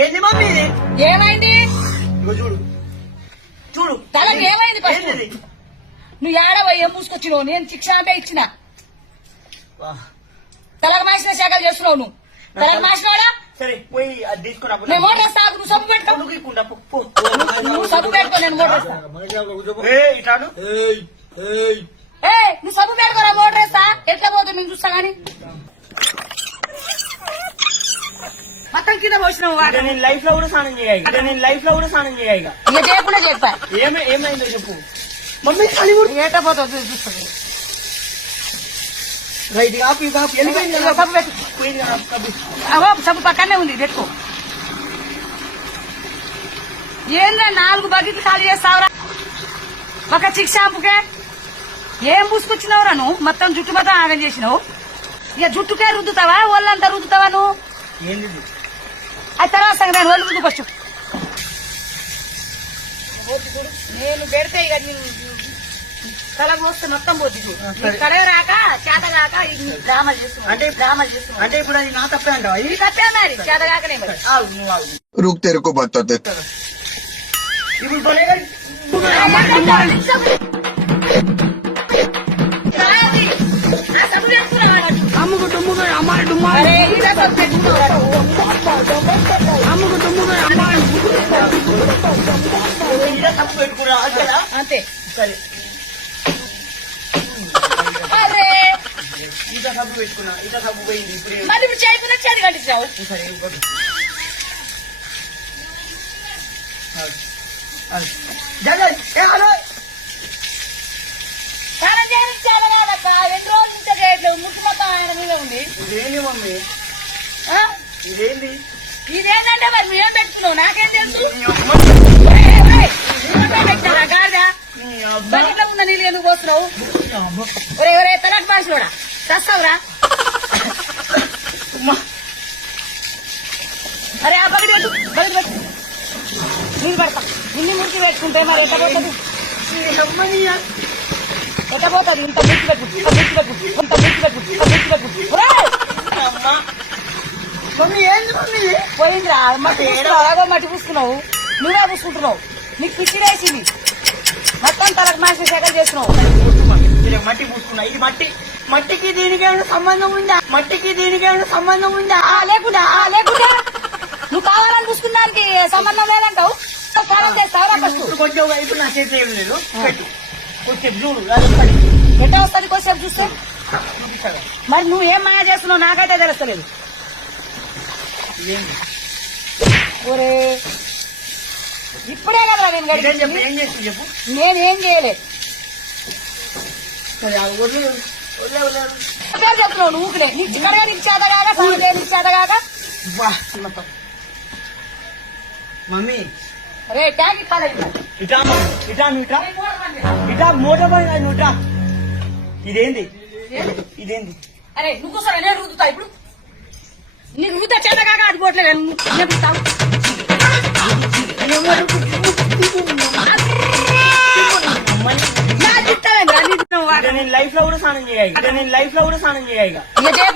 ఏంది మమ్మీ ఇది? ఏమైంది? ఇగో చూడు చూడు తలకి ఏమైంది? ఫస్ట్ ఏంది? నువ్వు ఏడవై ఏం పూసుకొచ్చినావు? నేను శిక్ష అంటే ఇచ్చిన. తలకు మాసిన శాఖలు చేస్తున్నావు నువ్వు. తలకు మాసినవాడా? సరే పోయి అది తీసుకున్నా నేను మోటార్ వేస్తా. నువ్వు సబ్బు పెట్టుకో. నువ్వు సబ్బు పెట్టుకో, నేను మోటార్ వేస్తా. ఇటాను నువ్వు సబ్బు పెట్టుకోరా, మోటార్ వేస్తా. ఎట్లా పోతుంది నేను చూస్తా గానీ. మొత్తం కింద పోసినావు. నేను లైఫ్ లో కూడా స్నానం చేయాలి. నేను లైఫ్ లో కూడా స్నానం చేయాలి. ఇక చేయకుండా చేస్తా. ఏమైందో చెప్పు మమ్మీ. ఖాళీ ఏటా పోతుంది చూస్తుంది. రైట్ కాపీ కాపీ సబ్బు పెట్టు. అవో సబ్బు పక్కనే ఉంది, పెట్టుకో. ఏంద్రా 4 బకెట్లు ఖాళీ చేస్తావురా ఒక చిక్ షాంపుకే? ఏం పూసుకొచ్చినావురా నువ్వు? మొత్తం జుట్టు మొత్తం ఆగం చేసినావు. ఇక జుట్టుకే రుద్దుతావా, ఒళ్ళంతా రుద్దుతావా నువ్వు? ఏంది అది తర్వాత సంగతి. ఒళ్ళు రుద్దు ఫస్ట్. నేను పెడితే ఇక తలకు వస్తే మొత్తం పోతుంది. కడవ రాక చేత కాక డ్రామాలు చేస్తున్నావు. అంటే ఇప్పుడు అది నా తప్పే అంటావా? ఇది తప్పే మరి, చేత కాకనే మరి. रुक तेरे को बताते ఇప్పుడు బలేగా అరే, ఇదే సబ్బు పెట్టుకున్నావురా నువ్వు. ఇలా తప్పు పెట్టుకురా అంతేనా? అంతే. సరే అరే ఇట సబ్బు పెట్టుకున్నా. ఇట సబ్బు పోయింది. ఇప్పుడు మరి ఇప్పుడు చేయకుండా చేతి కట్టించావు. సరే ఇంకోటి హలో స్నానం చేయడం చాలా కాదక్క. 2 రోజుల నుంచి చేయట్లేదు. ముట్టు మొత్తం ఆయన మీద ఉంది. ఇదేంది మమ్మీ? ఆ? ఇదేంది? ఇదేంటంటే మరి నువ్వేం పెట్టుకున్నావు? నాకేం తెలుసు? నీ అమ్మ. పెట్టారా గాడిదా? నీ అబ్బా. బకెట్లో ఉన్న నీళ్ళు ఎందుకు పోస్తున్నావు? నీ అమ్మ. ఒరే తలకు బాసిలోడా చస్తావురా? అమ్మా. అరే ఆ బకెట్ పెట్టు, బకెట్ పెట్టు. నీళ్ళు పెడతా. ఇన్ని మురికి పెట్టుకుంటే మరి ఎట్ట పోతుంది? నీ అమ్మని. ఎట్ట పోతుంది? ఇంత మురికి పెట్టు. ఒరేయ్! అమ్మా. మమ్మీ ఏంది మమ్మీ? పోయిందిరా. మట్టి పూసుకున్నావు. అలాగో మట్టి పూసుకున్నావు. నువ్వే పూసుకుంటున్నావు. నీకు పిచ్చి వేసింది. మొత్తం తలకు మాసిన సెకలు చేస్తున్నావు. మట్టి పూసుకున్నా. ఇది మట్టికి దీనికి ఏమైనా సంబంధం ఉందా? లేకుండా నువ్వు కావాలని పూసుకున్నానికి సంబంధం లేదంటావు. కాలం చేస్తావు ఫస్ట్. కొంచెం వైపు నా చేతి ఏం లేదు. పెట్టు కొంచెం చూడు. ఎట్ట వస్తుంది కొంచెం చూస్తే? మరి నువ్వు ఏం మాయా చేస్తున్నావు నాకైతే తెలుస్తలేదు. ఒరే ఇప్పుడే కదా నేను గడిచింది. ఏం చేస్తుంది చెప్పు. నేనేం చేయలేదు. సరే వదిలే. పేరు చెప్తున్నావు నువ్వు. ఊపిలే నీకు చిక్కడగా నీకు చేత కాక సాగులే నీకు చేత కాక. మమ్మీ రే ట్యాంక్ ఇవ్వాలి. ఇటా మోటార్ బండి నువ్వు. ఇదేంది? అరే నువ్వు సరే నేను రుద్దుతా. ఇప్పుడు నీకు రుద్ద చేత కాక అది పోట్లేదు. నేను లైఫ్ లో కూడా స్నానం చేయాలి.